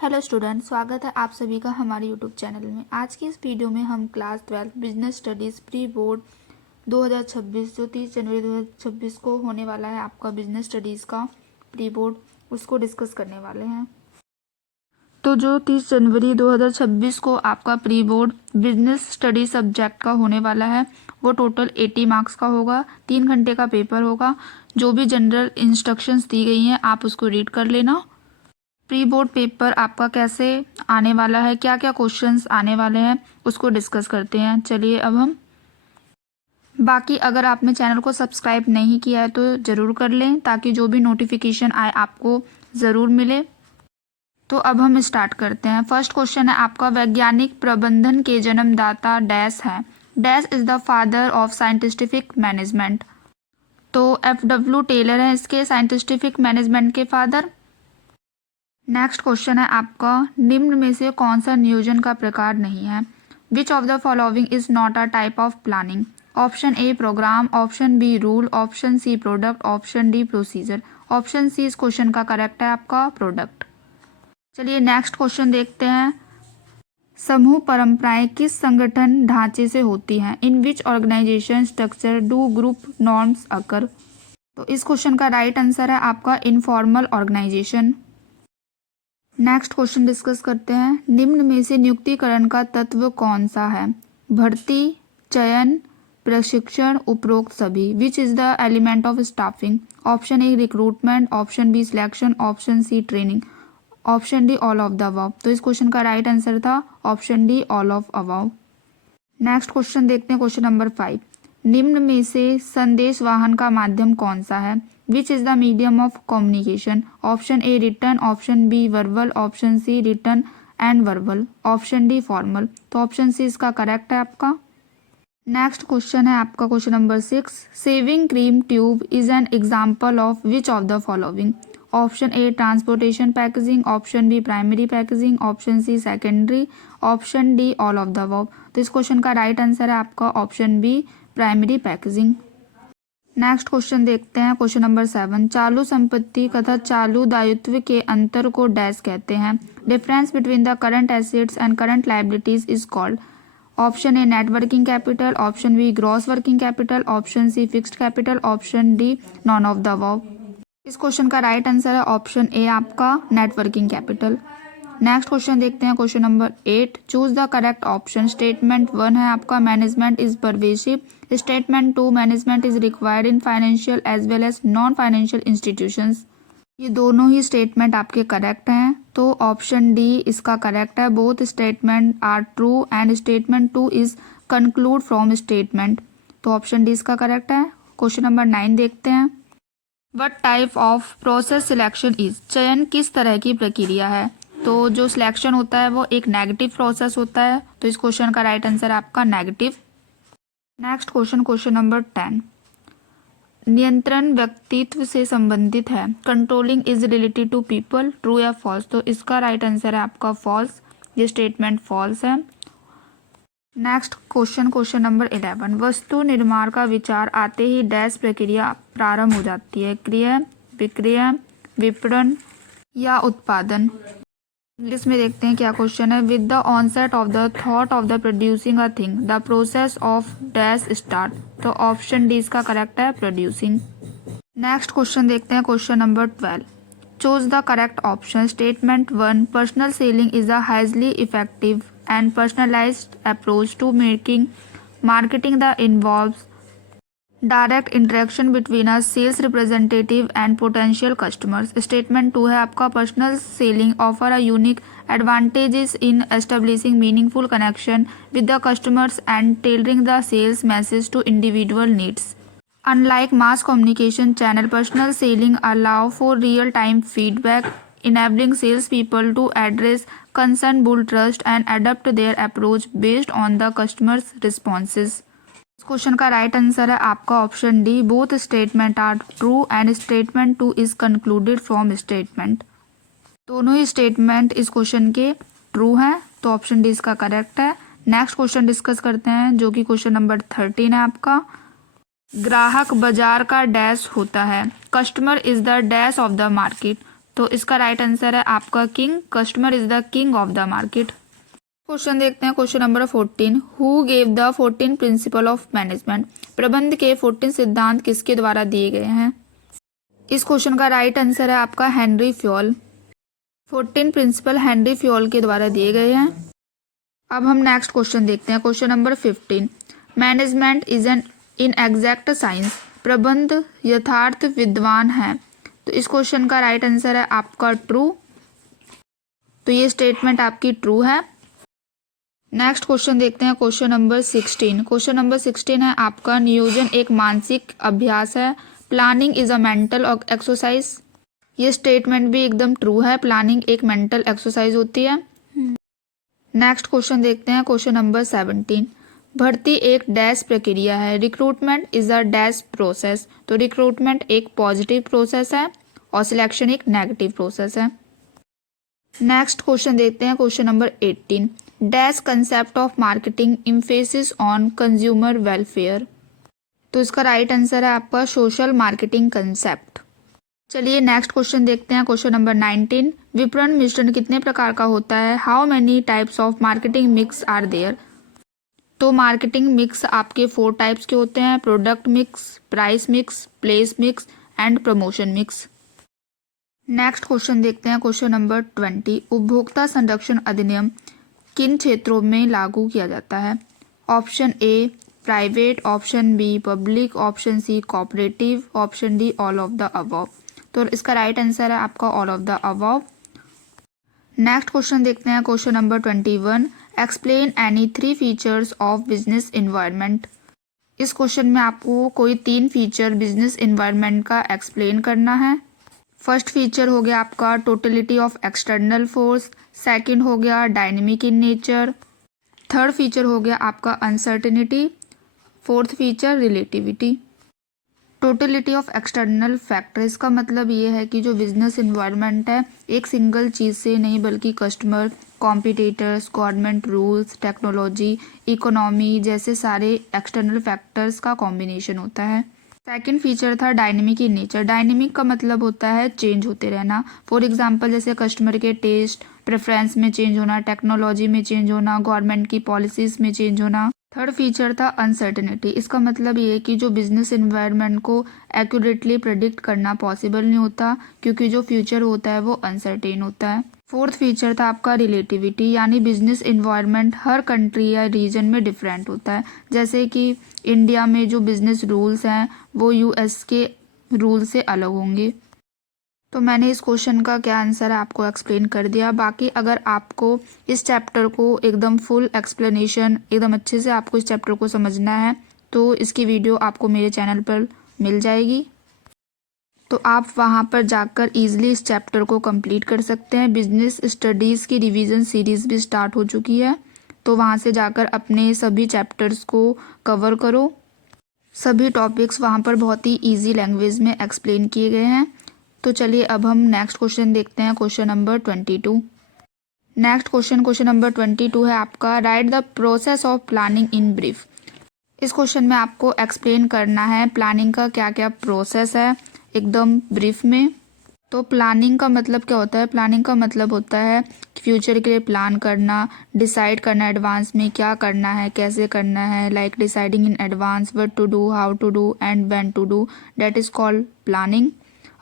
Hello student, स्वागत है आप सभी का हमारे यूट्यूब चैनल में। आज की इस वीडियो में हम class 12 business studies pre board 2026 जो 30 जनवरी 2026 को होने वाला है आपका बिजनेस स्टडीज़ का प्री बोर्ड, उसको डिस्कस करने वाले हैं। तो जो 30 जनवरी 2026 को आपका pre board business study subject का होने वाला है वो टोटल 80 मार्क्स का होगा। 3 घंटे का पेपर होगा। जो भी जनरल इंस्ट्रक्शंस दी गई हैं आप उसको रीड कर लेना। प्री बोर्ड पेपर आपका कैसे आने वाला है, क्या क्या क्वेश्चंस आने वाले हैं उसको डिस्कस करते हैं। चलिए अब हम बाकी अगर आपने चैनल को सब्सक्राइब नहीं किया है तो ज़रूर कर लें ताकि जो भी नोटिफिकेशन आए आपको ज़रूर मिले। तो अब हम स्टार्ट करते हैं। फर्स्ट क्वेश्चन है आपका, वैज्ञानिक प्रबंधन के जन्मदाता डैश हैं। Dash is the father of scientific management. तो FW टेलर हैं इसके साइंटिफिक मैनेजमेंट के फादर। नेक्स्ट क्वेश्चन है आपका, निम्न में से कौन सा नियोजन का प्रकार नहीं है। Which of the following is not a type of planning. Option a program, option b rule, option c product, option d procedure. Option c इस क्वेश्चन का करेक्ट है आपका प्रोडक्ट। चलिए नेक्स्ट क्वेश्चन देखते हैं। समूह परंपराएं किस संगठन ढांचे से होती हैं। In which organization structure do group norms occur. तो इस क्वेश्चन का राइट आंसर है आपका informal organization. Next question discuss करते हैं। निम्न में से नियुक्तिकरण का तत्व कौन सा है। भर्ती, चयन, प्रशिक्षण, उपरोक्त सभी। Which is the element of staffing. Option a recruitment, option b selection, option c training, option D all of the above. तो इस क्वेश्चन का राइट आंसर था option D all of above. Next question देखते हैं, question number 5। निम्न में से संदेश वाहन का माध्यम कौन सा है। Which is the medium of communication. Option a written, option b verbal, option c written and verbal, option d formal. तो ऑप्शन सी इसका करेक्ट है आपका। नेक्स्ट क्वेश्चन है आपका question number 6। Shaving cream tube is an example of which of the following. Option a transportation packaging, option b primary packaging, option c secondary, option D all of the above. तो इस question का right answer है आपका option b primary packaging. Next question देखते हैं, question number 7। चालू संपत्ति तथा चालू दायित्व के अंतर को डैश कहते हैं। Difference between the current assets and current liabilities is called. Option A net working capital, option B gross working capital, option C fixed capital, option D none of the above. इस question का right answer है option A आपका net working capital. Next question देखते हैं, question number 8। Choose the correct option. Statement 1 है आपका management is pervasive. Statement 2 management is required in financial as well as non financial institutions. ये दोनों ही statement आपके करेक्ट हैं, तो ऑप्शन डी इसका करेक्ट है। Both statement are true and statement 2 is conclude from statement. तो ऑप्शन डी इसका करेक्ट है। क्वेश्चन नंबर 9 देखते हैं। What type of process selection is. चयन किस तरह की प्रक्रिया है। तो जो सिलेक्शन होता है वो एक नेगेटिव प्रोसेस होता है, तो इस क्वेश्चन का राइट आंसर आपका negative. Next question, question number 10। नियंत्रण व्यक्तित्व से संबंधित है। Controlling is related to people, true या फॉल्स। तो इसका राइट आंसर है आपका फॉल्स। ये स्टेटमेंट फॉल्स है। Next question, question number 11। वस्तु निर्माण का विचार आते ही डैश प्रक्रिया प्रारंभ हो जाती है। क्रय, विक्रय, विपणन या उत्पादन। इंग्लिश में देखते हैं क्या क्वेश्चन है। With the onset of the thought of the producing a thing the process of dash start. तो ऑप्शन डी इसका करेक्ट है प्रोड्यूसिंग। नेक्स्ट क्वेश्चन देखते हैं, question number 12। Choose the correct option. Statement 1 personal selling is a highly effective and personalised approach to making marketing the involves direct interaction between a sales representative and potential customers. Statement 2 है आपका personal selling offer a unique advantages in establishing meaningful connection with the customers and tailoring the sales message to individual needs. Unlike mass communication channel, personal selling allow for real-time feedback, enabling salespeople to address concern, build trust, and adapt their approach based on the customer's responses. इस question का right answer है आपका option D. Both statement are true and statement 2 is concluded from statement. दोनों ही statement इस question के true हैं, तो ऑप्शन डी इसका करेक्ट है। नेक्स्ट क्वेश्चन डिस्कस करते हैं जो कि क्वेश्चन नंबर 13 है आपका। ग्राहक बाजार का डैश होता है। Customer is the dash of the market. तो इसका राइट आंसर है आपका king. Customer is the king of the market. Question देखते हैं, question number 14। Who gave the 14 principle of management? प्रबंध के 14 सिद्धांत किसके द्वारा दिए गए हैं? इस क्वेश्चन का राइट आंसर है आपका Henri Fayol. 14 principle Henri Fayol के द्वारा दिए गए हैं। अब हम नेक्स्ट क्वेश्चन देखते हैं, question number 15। Management is an inexact science. प्रबंध यथार्थ विद्वान है। तो इस क्वेश्चन का राइट आंसर है आपका ट्रू। तो ये स्टेटमेंट आपकी ट्रू है। नेक्स्ट क्वेश्चन देखते हैं, क्वेश्चन नंबर 16। क्वेश्चन नंबर 16 है आपका नियोजन एक मानसिक अभ्यास है। Planning is a mental exercise. ये स्टेटमेंट भी एकदम ट्रू है। प्लानिंग एक मेंटल एक्सरसाइज होती है। नेक्स्ट क्वेश्चन देखते हैं, क्वेश्चन नंबर 17। भर्ती एक डैश प्रक्रिया है। Recruitment is a dash process. तो रिक्रूटमेंट एक पॉजिटिव प्रोसेस है और सिलेक्शन एक नेगेटिव प्रोसेस है। नेक्स्ट क्वेश्चन देखते हैं, question number 18। Dash concept of marketing emphasis on consumer welfare. तो इसका राइट आंसर है आपका सोशल मार्केटिंग कंसेप्ट। चलिए नेक्स्ट क्वेश्चन देखते हैं, क्वेश्चन नंबर 19। विपणन मिश्रण कितने प्रकार का होता है? How many types of marketing mix are there? तो मार्केटिंग मिक्स आपके 4 टाइप्स के होते हैं। Product mix, price mix, place mix and promotion mix. Next question देखते हैं, क्वेश्चन नंबर 20। उपभोक्ता संरक्षण अधिनियम किन क्षेत्रों में लागू किया जाता है? Option A private, option B public, option C cooperative, option D all of the above. तो इसका राइट आंसर है आपका all of the above. Next question देखते हैं, question number 21। Explain any 3 features of business environment. इस question में आपको कोई 3 फीचर बिजनेस इन्वायरमेंट का एक्सप्लेन करना है। फर्स्ट फीचर हो गया आपका totality of external force. Second हो गया dynamic in nature. Third feature हो गया आपका uncertainty. Fourth feature relativity. Totality of external factor, इसका मतलब ये है कि जो बिजनेस इन्वायरमेंट है एक सिंगल चीज़ से नहीं बल्कि customer, competitors, government rules, technology, economy जैसे सारे एक्सटर्नल फैक्टर्स का कॉम्बिनेशन होता है। सेकंड फीचर था डायनेमिक इन नेचर। डायनेमिक का मतलब होता है चेंज होते रहना। फॉर एग्जांपल जैसे कस्टमर के टेस्ट प्रेफरेंस में चेंज होना, टेक्नोलॉजी में चेंज होना, गवर्नमेंट की पॉलिसीज में चेंज होना। थर्ड फीचर था अनसर्टेनिटी। इसका मतलब ये है कि जो बिजनेस एनवायरनमेंट को एक्यूरेटली प्रेडिक्ट करना पॉसिबल नहीं होता क्योंकि जो फ्यूचर होता है वो अनसर्टेन होता है। फोर्थ फीचर था आपका रिलेटिविटी, यानी बिजनेस एनवायरनमेंट हर कंट्री या रीजन में डिफरेंट होता है। जैसे कि इंडिया में जो बिजनेस रूल्स हैं वो यूएस के रूल से अलग होंगे। तो मैंने इस क्वेश्चन का क्या आंसर है आपको एक्सप्लेन कर दिया। बाकी अगर आपको इस चैप्टर को एकदम फुल एक्सप्लेनेशन एकदम अच्छे से आपको इस चैप्टर को समझना है तो इसकी वीडियो आपको मेरे चैनल पर मिल जाएगी। तो आप वहां पर जाकर इजीली इस चैप्टर को कंप्लीट कर सकते हैं। बिजनेस स्टडीज़ की रिवीजन सीरीज़ भी स्टार्ट हो चुकी है, तो वहां से जाकर अपने सभी चैप्टर्स को कवर करो। सभी टॉपिक्स वहां पर बहुत ही ईजी लैंग्वेज में एक्सप्लेन किए गए हैं। तो चलिए अब हम नेक्स्ट क्वेश्चन देखते हैं, question number 22। Next question number 22 है आपका right the process of planning in brief. इस क्वेश्चन में आपको एक्सप्लेन करना है प्लानिंग का क्या क्या प्रोसेस है एकदम ब्रीफ में। तो प्लानिंग का मतलब क्या होता है? प्लानिंग का मतलब होता है फ्यूचर के लिए प्लान करना, डिसाइड करना एडवांस में क्या करना है, कैसे करना है, like deciding in advance what to do, how to do and when to do, that is called planning.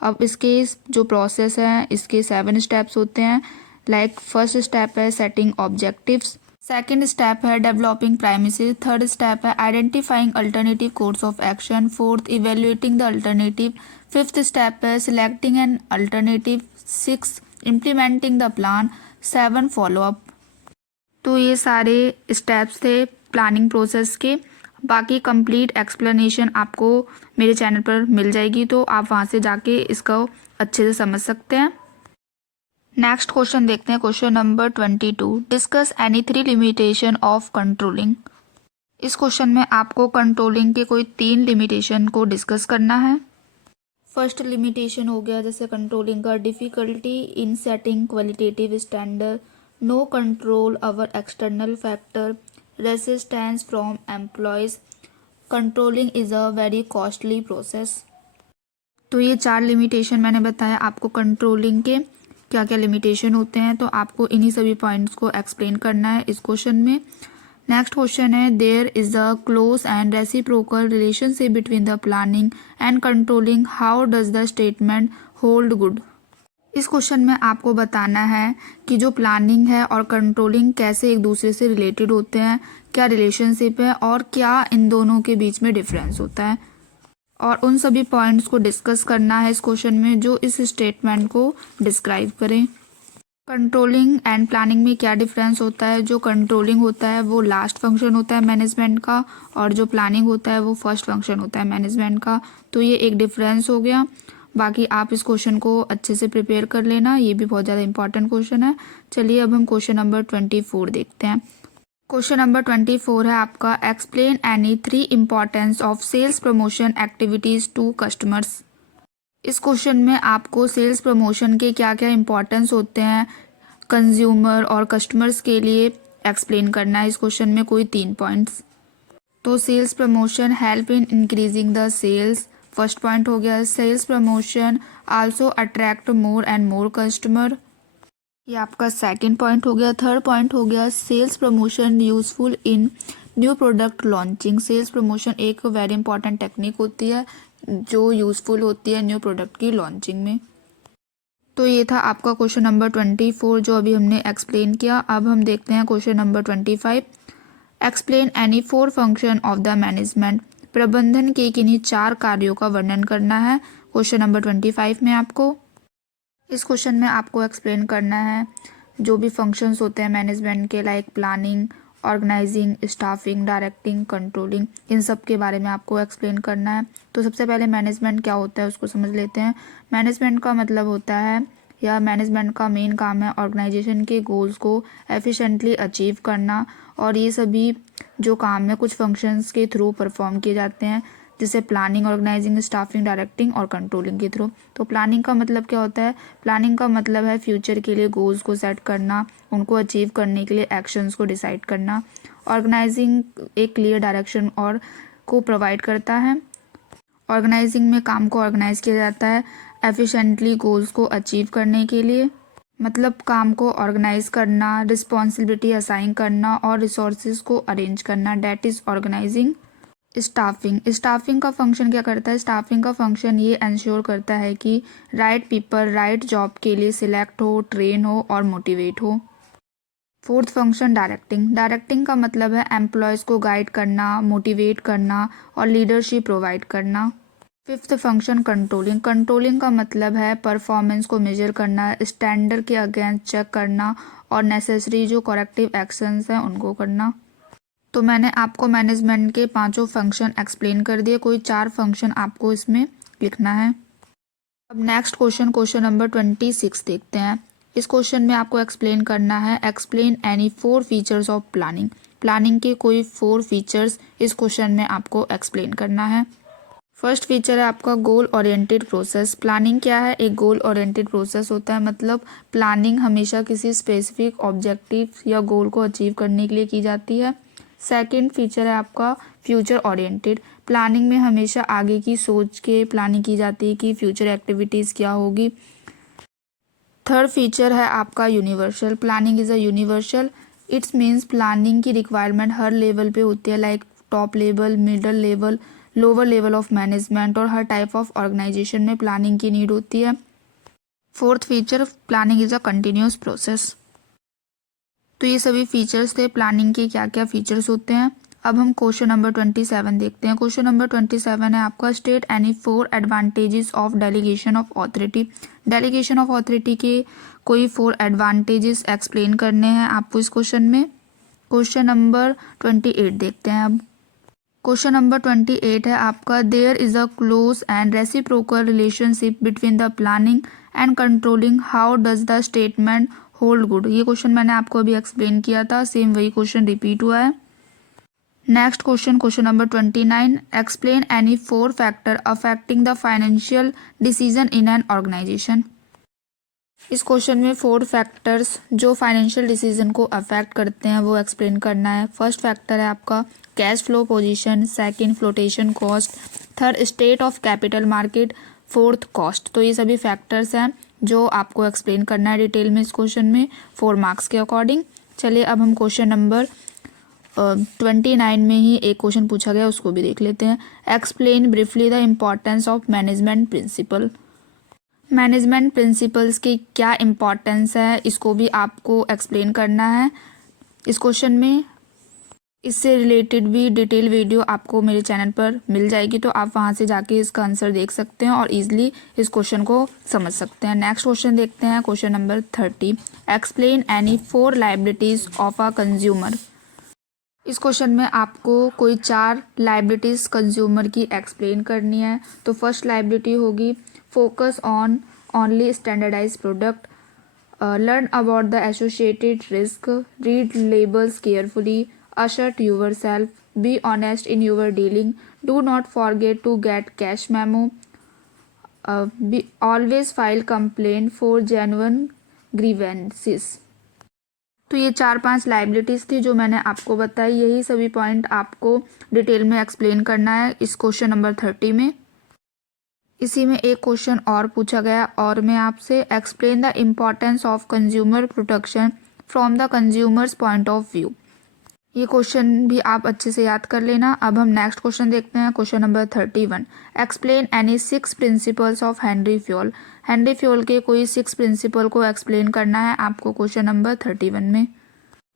अब इसके जो प्रोसेस है इसके 7 स्टेप्स होते हैं। लाइक फर्स्ट स्टेप है सेटिंग ऑब्जेक्टिव्स, सेकंड स्टेप है डेवलपिंग प्राइमिसेस, थर्ड स्टेप है identifying alternative course of action, fourth evaluating the alternative, fifth step है selecting an alternative, 6 implementing the plan, 7 follow up. तो ये सारे स्टेप्स थे प्लानिंग प्रोसेस के। बाकी कंप्लीट एक्सप्लेनेशन आपको मेरे चैनल पर मिल जाएगी, तो आप वहाँ से जाके इसको अच्छे से समझ सकते हैं। नेक्स्ट क्वेश्चन देखते हैं, question number 22। Discuss any 3 limitation of controlling. इस क्वेश्चन में आपको कंट्रोलिंग के कोई 3 लिमिटेशन को डिस्कस करना है। फर्स्ट लिमिटेशन हो गया जैसे कंट्रोलिंग का difficulty in setting qualitative standard, no control over external factor, resistance from employees, controlling is a very costly process. तो ये 4 लिमिटेशन मैंने बताया आपको कंट्रोलिंग के क्या क्या लिमिटेशन होते हैं, तो आपको इन्हीं सभी पॉइंट्स को एक्सप्लेन करना है इस क्वेश्चन में। नेक्स्ट क्वेश्चन है, there is a close and reciprocal relationship between the planning and controlling, how does the statement hold good. इस क्वेश्चन में आपको बताना है कि जो प्लानिंग है और कंट्रोलिंग कैसे एक दूसरे से रिलेटेड होते हैं, क्या रिलेशनशिप है और क्या इन दोनों के बीच में डिफरेंस होता है, और उन सभी पॉइंट्स को डिस्कस करना है इस क्वेश्चन में जो इस स्टेटमेंट को डिस्क्राइब करें। कंट्रोलिंग एंड प्लानिंग में क्या डिफरेंस होता है, जो कंट्रोलिंग होता है वो लास्ट फंक्शन होता है मैनेजमेंट का, और जो प्लानिंग होता है वो फर्स्ट फंक्शन होता है मैनेजमेंट का। तो ये एक डिफरेंस हो गया। बाकी आप इस क्वेश्चन को अच्छे से प्रिपेयर कर लेना, ये भी बहुत ज़्यादा इंपॉर्टेंट क्वेश्चन है। चलिए अब हम क्वेश्चन नंबर 24 देखते हैं। क्वेश्चन नंबर 24 है आपका, explain any 3 importance of sales promotion activities to customers. इस क्वेश्चन में आपको सेल्स प्रमोशन के क्या क्या इंपॉर्टेंस होते हैं कंज्यूमर और कस्टमर्स के लिए एक्सप्लेन करना है इस क्वेश्चन में कोई 3 पॉइंट्स। तो sales promotion help in increasing the sales, first point हो गया। Sales promotion also attract more and more customer, ये आपका सेकंड पॉइंट हो गया। थर्ड पॉइंट हो गया, sales promotion useful in new product launching. Sales promotion एक वेरी इंपॉर्टेंट टेक्निक होती है जो यूजफुल होती है न्यू प्रोडक्ट की लॉन्चिंग में। तो ये था आपका क्वेश्चन नंबर 24 जो अभी हमने एक्सप्लेन किया। अब हम देखते हैं question number 25, explain any 4 function of the management. प्रबंधन के किन्हीं 4 कार्यों का वर्णन करना है क्वेश्चन नंबर 25 में आपको। इस क्वेश्चन में आपको एक्सप्लेन करना है जो भी फंक्शंस होते हैं मैनेजमेंट के, like planning, organising, staffing, directing, controlling, इन सब के बारे में आपको एक्सप्लेन करना है। तो सबसे पहले मैनेजमेंट क्या होता है उसको समझ लेते हैं। मैनेजमेंट का मतलब होता है, या मैनेजमेंट का मेन काम है ऑर्गेनाइजेशन के गोल्स को एफिशिएंटली अचीव करना, और ये सभी जो काम है कुछ फंक्शंस के थ्रू परफॉर्म किए जाते हैं, जैसे प्लानिंग, ऑर्गेनाइजिंग, स्टाफिंग, डायरेक्टिंग और कंट्रोलिंग के थ्रू। तो प्लानिंग का मतलब क्या होता है, प्लानिंग का मतलब है फ्यूचर के लिए गोल्स को सेट करना, उनको अचीव करने के लिए एक्शंस को डिसाइड करना। ऑर्गेनाइजिंग एक क्लियर डायरेक्शन और को प्रोवाइड करता है। ऑर्गेनाइजिंग में काम को ऑर्गेनाइज किया जाता है एफिशिएंटली गोल्स को अचीव करने के लिए, मतलब काम को ऑर्गेनाइज करना, रिस्पॉन्सिबिलिटी असाइन करना और रिसोर्सेज को अरेंज करना, डैट इज़ ऑर्गेनाइजिंग। स्टाफिंग का फंक्शन क्या करता है, स्टाफिंग का फंक्शन ये इंश्योर करता है कि राइट पीपल राइट जॉब के लिए सिलेक्ट हो, ट्रेन हो और मोटिवेट हो। फोर्थ फंक्शन डायरेक्टिंग का मतलब है एम्प्लॉयज़ को गाइड करना, मोटिवेट करना और लीडरशिप प्रोवाइड करना। फिफ्थ फंक्शन कंट्रोलिंग का मतलब है परफॉर्मेंस को मेजर करना, स्टैंडर्ड के अगेंस्ट चेक करना और नेसेसरी जो करेक्टिव एक्शंस हैं उनको करना। तो मैंने आपको मैनेजमेंट के 5 फंक्शन एक्सप्लेन कर दिए, कोई 4 फंक्शन आपको इसमें लिखना है। अब नेक्स्ट क्वेश्चन नंबर 26 देखते हैं। इस क्वेश्चन में आपको एक्सप्लेन करना है, explain any 4 features of planning के कोई 4 फीचर्स इस क्वेश्चन में आपको एक्सप्लेन करना है। फर्स्ट फीचर है आपका गोल ओरिएंटेड प्रोसेस। प्लानिंग क्या है, एक गोल ओरिएंटेड प्रोसेस होता है, मतलब प्लानिंग हमेशा किसी स्पेसिफिक ऑब्जेक्टिव या गोल को अचीव करने के लिए की जाती है। सेकंड फीचर है आपका फ्यूचर ओरिएंटेड। प्लानिंग में हमेशा आगे की सोच के प्लानिंग की जाती है कि फ्यूचर एक्टिविटीज़ क्या होगी। थर्ड फीचर है आपका universal. Planning is a universal, it's means planning की रिक्वायरमेंट हर लेवल पे होती है, like top level, middle level, lower level of management, और हर टाइप ऑफ ऑर्गेनाइजेशन में प्लानिंग की नीड होती है। Fourth feature, planning is a continuous process. तो ये सभी फीचर्स थे प्लानिंग के, क्या क्या फीचर्स होते हैं। अब हम क्वेश्चन नंबर 27 देखते हैं। क्वेश्चन नंबर 27 है आपका, state any 4 advantages of delegation of authority. Delegation of authority के कोई 4 एडवांटेजेस एक्सप्लेन करने हैं आपको इस क्वेश्चन में। क्वेश्चन नंबर 28 देखते हैं। अब क्वेश्चन नंबर 28 है आपका, there is a close and reciprocal relationship between the planning and controlling, how does the statement hold good. ये क्वेश्चन मैंने आपको अभी एक्सप्लेन किया था, सेम वही क्वेश्चन रिपीट हुआ है। Next question number 29, explain any 4 factor affecting the financial decision in an organisation. इस क्वेश्चन में 4 फैक्टर्स जो फाइनेंशियल डिसीजन को अफेक्ट करते हैं वो एक्सप्लेन करना है। फर्स्ट फैक्टर है आपका cash flow position, second flotation cost, third state of capital market, fourth cost. तो ये सभी फैक्टर्स हैं जो आपको एक्सप्लेन करना है डिटेल में इस क्वेश्चन में 4 मार्क्स के अकॉर्डिंग। चलिए अब हम क्वेश्चन नंबर 29 में ही एक क्वेश्चन पूछा गया, उसको भी देख लेते हैं। Explain briefly the importance of management principle. Management principles की क्या इम्पॉर्टेंस है, इसको भी आपको एक्सप्लेन करना है इस क्वेश्चन में। इससे रिलेटेड भी डिटेल वीडियो आपको मेरे चैनल पर मिल जाएगी, तो आप वहां से जाके इसका आंसर देख सकते हैं और इजीली इस क्वेश्चन को समझ सकते हैं। नेक्स्ट क्वेश्चन देखते हैं, question number 30। Explain any 4 liabilities of a consumer. इस क्वेश्चन में आपको कोई 4 लायबिलिटीज कंज्यूमर की एक्सप्लेन करनी है। तो फर्स्ट लायबिलिटी होगी focus on only standardise product, learn about the associated risk, read labels carefully, assert yourself, be honest in your dealing, do not forget to get cash memo, always file complaint for genuine grievances। तो ये 4-5 liabilities थी जो मैंने आपको बताई। यही सभी point आपको डिटेल में एक्सप्लेन करना है इस क्वेश्चन नंबर 30 में। इसी में एक क्वेश्चन और पूछा गया और मैं आपसे explain the importance of consumer protection from the consumers point of view. ये क्वेश्चन भी आप अच्छे से याद कर लेना। अब हम नेक्स्ट क्वेश्चन देखते हैं, question number 31। Explain any 6 principles of Henry fuel. Henry fuel के कोई 6 प्रिंसिपल को एक्सप्लेन करना है आपको क्वेश्चन नंबर 31 में।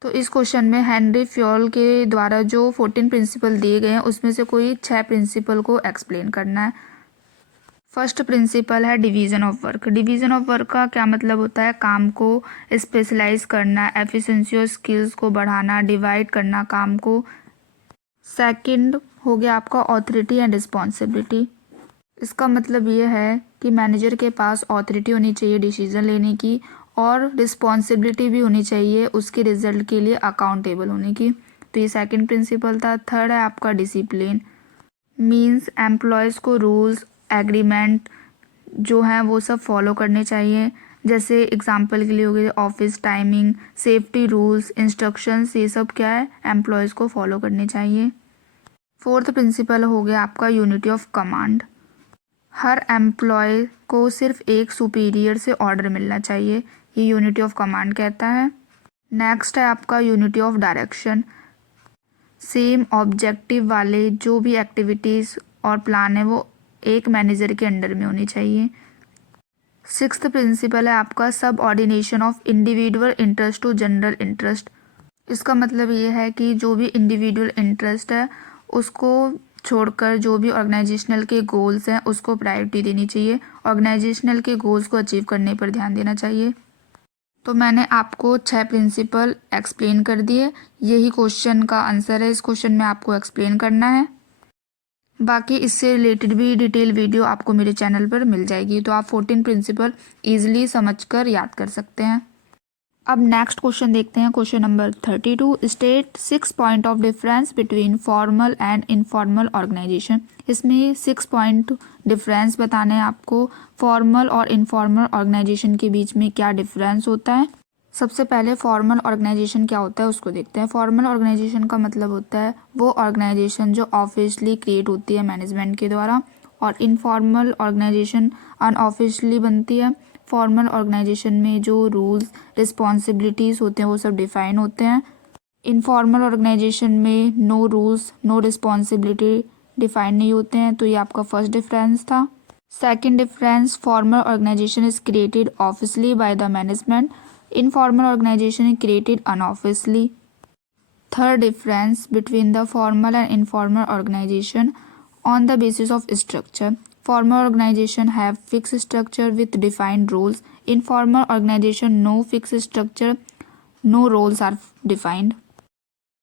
तो इस क्वेश्चन में हेनरी फ्यूल के द्वारा जो 14 प्रिंसिपल दिए गए हैं उसमें से कोई 6 प्रिंसिपल को एक्सप्लेन करना है। फर्स्ट प्रिंसिपल है division of work. Division of work का क्या मतलब होता है, काम को स्पेशलाइज करना, एफिशिएंसी और स्किल्स को बढ़ाना, डिवाइड करना काम को। सेकंड हो गया आपका ऑथोरिटी एंड रिस्पॉन्सिबिलिटी। इसका मतलब ये है कि मैनेजर के पास ऑथोरिटी होनी चाहिए डिसीजन लेने की और रिस्पॉन्सिबिलिटी भी होनी चाहिए उसके रिजल्ट के लिए अकाउंटेबल होने की। तो ये सेकंड प्रिंसिपल था। थर्ड है आपका डिसिप्लिन, मीन्स एम्प्लॉयज़ को रूल्स एग्रीमेंट जो हैं वो सब फॉलो करने चाहिए। जैसे एग्जांपल के लिए हो गए office timing, safety rules, instructions, ये सब क्या है एम्प्लॉयज़ को फॉलो करने चाहिए। फोर्थ प्रिंसिपल हो गया आपका यूनिटी ऑफ कमांड। हर एम्प्लॉय को सिर्फ एक सुपीरियर से ऑर्डर मिलना चाहिए, ये यूनिटी ऑफ कमांड कहता है। नेक्स्ट है आपका unity of direction. Same objective वाले जो भी एक्टिविटीज़ और प्लान है वो एक मैनेजर के अंडर में होनी चाहिए। सिक्स्थ प्रिंसिपल है आपका subordination of individual interest to general interest. इसका मतलब ये है कि जो भी इंडिविजुअल इंटरेस्ट है उसको छोड़कर जो भी ऑर्गेनाइजेशनल के गोल्स हैं उसको प्रायोरिटी देनी चाहिए, ऑर्गेनाइजेशनल के गोल्स को अचीव करने पर ध्यान देना चाहिए। तो मैंने आपको 6 प्रिंसिपल एक्सप्लेन कर दिए। यही क्वेश्चन का आंसर है, इस क्वेश्चन में आपको एक्सप्लेन करना है। बाकी इससे रिलेटेड भी डिटेल वीडियो आपको मेरे चैनल पर मिल जाएगी, तो आप 14 प्रिंसिपल ईजिली समझकर याद कर सकते हैं। अब नेक्स्ट क्वेश्चन देखते हैं, question number 32। State 6 point of difference between formal and informal organisation. इसमें 6 पॉइंट डिफरेंस बताने हैं आपको। फॉर्मल और इनफॉर्मल ऑर्गेनाइजेशन के बीच में क्या डिफरेंस होता है। सबसे पहले फॉर्मल ऑर्गेनाइजेशन क्या होता है उसको देखते हैं। फॉर्मल ऑर्गेनाइजेशन का मतलब होता है वो ऑर्गेनाइजेशन जो ऑफिशियली क्रिएट होती है मैनेजमेंट के द्वारा, और इनफॉर्मल ऑर्गेनाइजेशन अनऑफिशियली बनती है। फॉर्मल ऑर्गेनाइजेशन में जो रूल्स रिस्पॉन्सिबिलिटीज़ होते हैं वो सब डिफाइन होते हैं। इनफॉर्मल ऑर्गेनाइजेशन में no rules no responsibility define नहीं होते हैं। तो ये आपका फर्स्ट डिफरेंस था। Second difference, formal organisation is created officially by the management, informal organization is created unofficially. Third difference between the formal and informal organization on the basis of structure. Formal organization have fixed structure with defined roles. Informal organization no fixed structure, no roles are defined.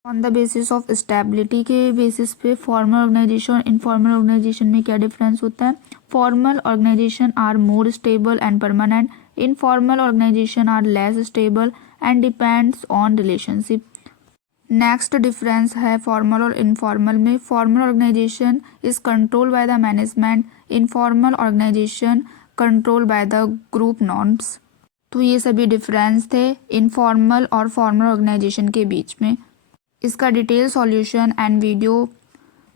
On the basis of stability के basis पे formal organisation और informal organisation में क्या difference होता है। Formal organisation are more stable and permanent, informal organisation are less stable and depends on relationship. Next difference है formal और informal में। Formal organisation is control by the management, informal organisation control by the group norms. तो ये सभी difference थे informal और formal organisation के बीच में। इसका डिटेल सॉल्यूशन एंड वीडियो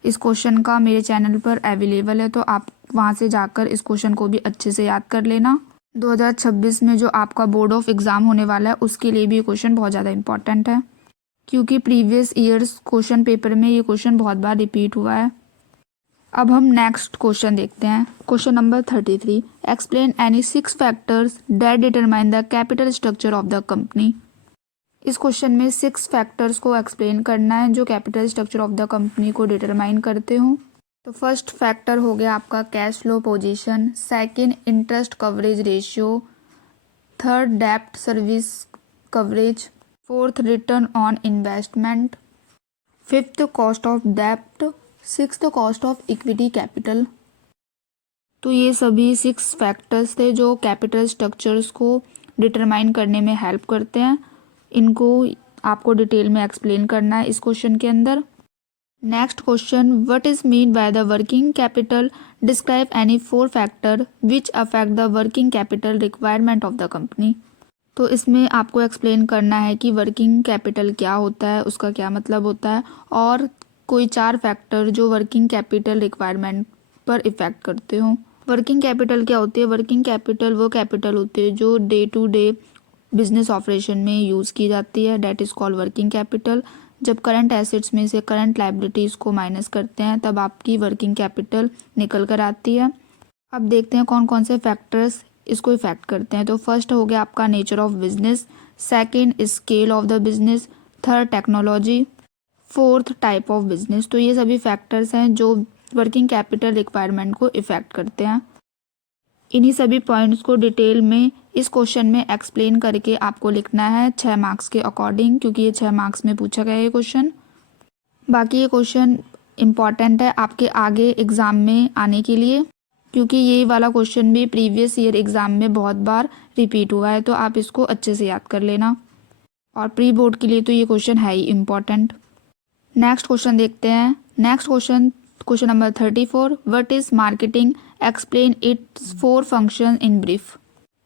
इस क्वेश्चन का मेरे चैनल पर अवेलेबल है, तो आप वहाँ से जाकर इस क्वेश्चन को भी अच्छे से याद कर लेना। 2026 में जो आपका बोर्ड ऑफ एग्ज़ाम होने वाला है उसके लिए भी ये क्वेश्चन बहुत ज़्यादा इंपॉर्टेंट है, क्योंकि प्रीवियस ईयर्स क्वेश्चन पेपर में ये क्वेश्चन बहुत बार रिपीट हुआ है। अब हम नेक्स्ट क्वेश्चन देखते हैं। Question number 33, explain any 6 factors that determine the capital structure of the company. इस क्वेश्चन में 6 फैक्टर्स को एक्सप्लेन करना है जो capital structure of the company को डिटरमाइन करते हो। तो फर्स्ट फैक्टर हो गया आपका cash flow position, second interest coverage ratio, third डेब्ट service coverage, fourth return on investment, fifth cost of डेब्ट, sixth cost of equity capital. तो ये सभी 6 फैक्टर्स थे जो कैपिटल स्ट्रक्चर्स को डिटरमाइन करने में हेल्प करते हैं। इनको आपको डिटेल में एक्सप्लेन करना है इस क्वेश्चन के अंदर। Next question, what is mean by the working capital, describe any 4 factor which affect the working capital requirement of the company. तो इसमें आपको एक्सप्लेन करना है कि वर्किंग कैपिटल क्या होता है, उसका क्या मतलब होता है, और कोई 4 फैक्टर जो वर्किंग कैपिटल रिक्वायरमेंट पर इफ़ेक्ट करते हो। वर्किंग कैपिटल क्या होती है? वर्किंग कैपिटल वो कैपिटल होती है जो day to day business operation में यूज़ की जाती है, that is called working capital. जब करंट एसेट्स में से करंट लाइबिलिटीज़ को माइनस करते हैं तब आपकी वर्किंग कैपिटल निकल कर आती है। अब देखते हैं कौन कौन से फैक्टर्स इसको इफेक्ट करते हैं। तो फर्स्ट हो गया आपका nature of business, second scale of the business, third technology, fourth type of business. तो ये सभी फैक्टर्स हैं जो वर्किंग कैपिटल रिक्वायरमेंट को इफेक्ट करते हैं। इन्हीं सभी पॉइंट्स को डिटेल में इस क्वेश्चन में एक्सप्लेन करके आपको लिखना है 6 मार्क्स के अकॉर्डिंग, क्योंकि ये 6 मार्क्स में पूछा गया है क्वेश्चन। बाकी ये क्वेश्चन इम्पॉर्टेंट है आपके आगे एग्ज़ाम में आने के लिए, क्योंकि ये वाला क्वेश्चन भी प्रीवियस ईयर एग्ज़ाम में बहुत बार रिपीट हुआ है, तो आप इसको अच्छे से याद कर लेना। और प्री बोर्ड के लिए तो ये क्वेश्चन है ही इम्पॉर्टेंट। नेक्स्ट क्वेश्चन देखते हैं। Next question number 34, what is marketing, explain it's 4 function in brief.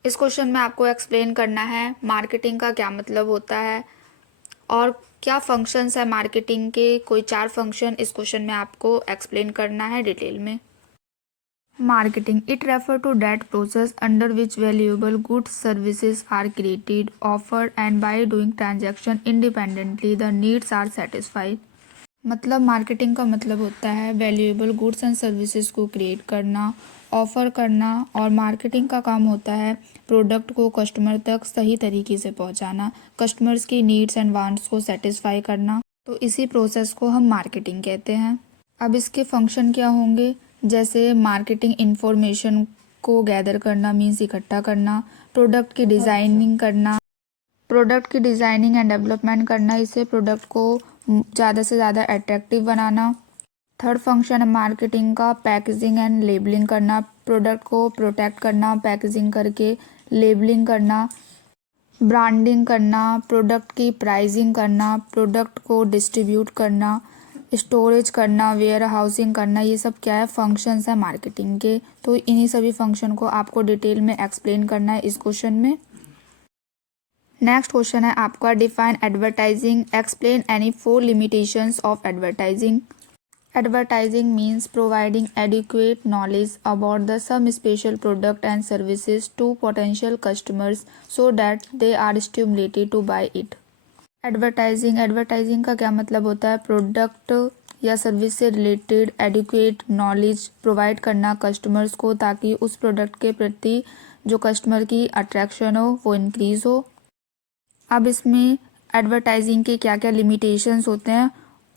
इस क्वेश्चन में आपको एक्सप्लेन करना है मार्केटिंग का क्या मतलब होता है और क्या फंक्शंस है मार्केटिंग के। कोई 4 फंक्शन इस क्वेश्चन में आपको एक्सप्लेन करना है डिटेल में। Marketing, it refer to that process under which valuable goods services are created, offered and by doing transaction independently the needs are satisfied. मतलब मार्केटिंग का मतलब होता है वैल्यूएबल गुड्स एंड सर्विसेज को क्रिएट करना, ऑफ़र करना, और मार्केटिंग का काम होता है प्रोडक्ट को कस्टमर तक सही तरीके से पहुंचाना, कस्टमर्स की नीड्स एंड वांट्स को सेटिस्फाई करना। तो इसी प्रोसेस को हम मार्केटिंग कहते हैं। अब इसके फंक्शन क्या होंगे, जैसे मार्केटिंग इंफॉर्मेशन को गैदर करना मीन्स इकट्ठा करना, प्रोडक्ट की डिज़ाइनिंग करना, प्रोडक्ट की डिज़ाइनिंग एंड डेवलपमेंट करना, इससे प्रोडक्ट को ज़्यादा से ज़्यादा अट्रैक्टिव बनाना। थर्ड फंक्शन है मार्केटिंग का पैकेजिंग एंड लेबलिंग करना, प्रोडक्ट को प्रोटेक्ट करना पैकेजिंग करके, लेबलिंग करना, ब्रांडिंग करना, प्रोडक्ट की प्राइसिंग करना, प्रोडक्ट को डिस्ट्रीब्यूट करना, स्टोरेज करना, वेयर हाउसिंग करना। ये सब क्या है, फंक्शंस है मार्केटिंग के। तो इन्हीं सभी फंक्शन को आपको डिटेल में एक्सप्लेन करना है इस क्वेश्चन में। नेक्स्ट क्वेश्चन है आपका define advertising, explain any 4 limitations of advertising. Advertising means providing adequate knowledge about the some special product and services to potential customers so that they are stimulated to buy it. Advertising का क्या मतलब होता है, product या service से related adequate knowledge provide करना customers को, ताकि उस प्रोडक्ट के प्रति जो कस्टमर की अट्रैक्शन हो वो इंक्रीज़ हो। अब इसमें एडवर्टाइजिंग के क्या क्या लिमिटेशंस होते हैं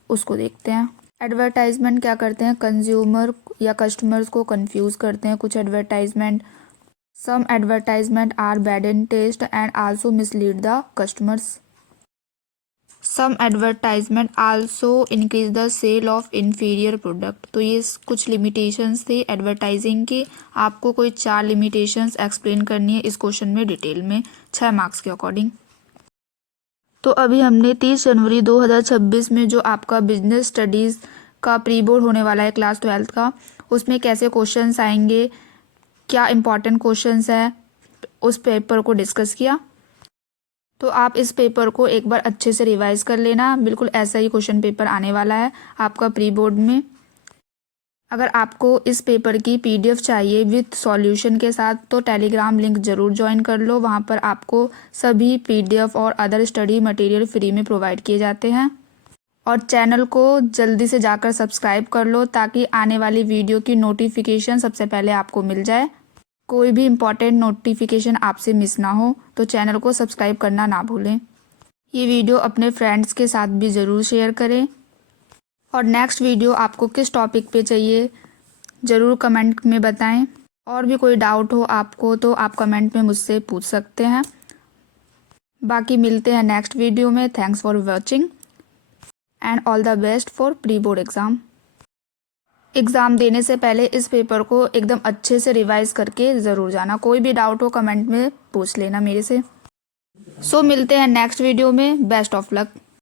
उसको देखते हैं। एडवर्टाइजमेंट क्या करते हैं, कंज्यूमर या कस्टमर्स को कंफ्यूज करते हैं। कुछ advertisement, some advertisement are bad in taste and also mislead the customers. Some advertisement also increase the sale of inferior product. तो ये कुछ लिमिटेशंस थे एडवर्टाइजिंग के। आपको कोई 4 लिमिटेशंस एक्सप्लेन करनी है इस क्वेश्चन में डिटेल में 6 मार्क्स के अकॉर्डिंग। तो अभी हमने 30 जनवरी 2026 में जो आपका बिजनेस स्टडीज़ का प्री बोर्ड होने वाला है क्लास 12 का, उसमें कैसे क्वेश्चंस आएंगे, क्या इंपॉर्टेंट क्वेश्चंस है, उस पेपर को डिस्कस किया। तो आप इस पेपर को एक बार अच्छे से रिवाइज कर लेना, बिल्कुल ऐसा ही क्वेश्चन पेपर आने वाला है आपका प्री बोर्ड में। अगर आपको इस पेपर की पीडीएफ चाहिए विथ सॉल्यूशन के साथ तो टेलीग्राम लिंक ज़रूर ज्वाइन कर लो। वहाँ पर आपको सभी पीडीएफ और अदर स्टडी मटेरियल फ्री में प्रोवाइड किए जाते हैं। और चैनल को जल्दी से जाकर सब्सक्राइब कर लो ताकि आने वाली वीडियो की नोटिफिकेशन सबसे पहले आपको मिल जाए। कोई भी इम्पॉर्टेंट नोटिफिकेशन आपसे मिस ना हो तो चैनल को सब्सक्राइब करना ना भूलें। ये वीडियो अपने फ्रेंड्स के साथ भी ज़रूर शेयर करें। और नेक्स्ट वीडियो आपको किस टॉपिक पे चाहिए ज़रूर कमेंट में बताएं। और भी कोई डाउट हो आपको तो आप कमेंट में मुझसे पूछ सकते हैं। बाकी मिलते हैं नेक्स्ट वीडियो में। Thanks for watching and all the best for pre board exam देने से पहले इस पेपर को एकदम अच्छे से रिवाइज़ करके ज़रूर जाना। कोई भी डाउट हो कमेंट में पूछ लेना मेरे से। सो मिलते हैं नेक्स्ट वीडियो में। Best of luck.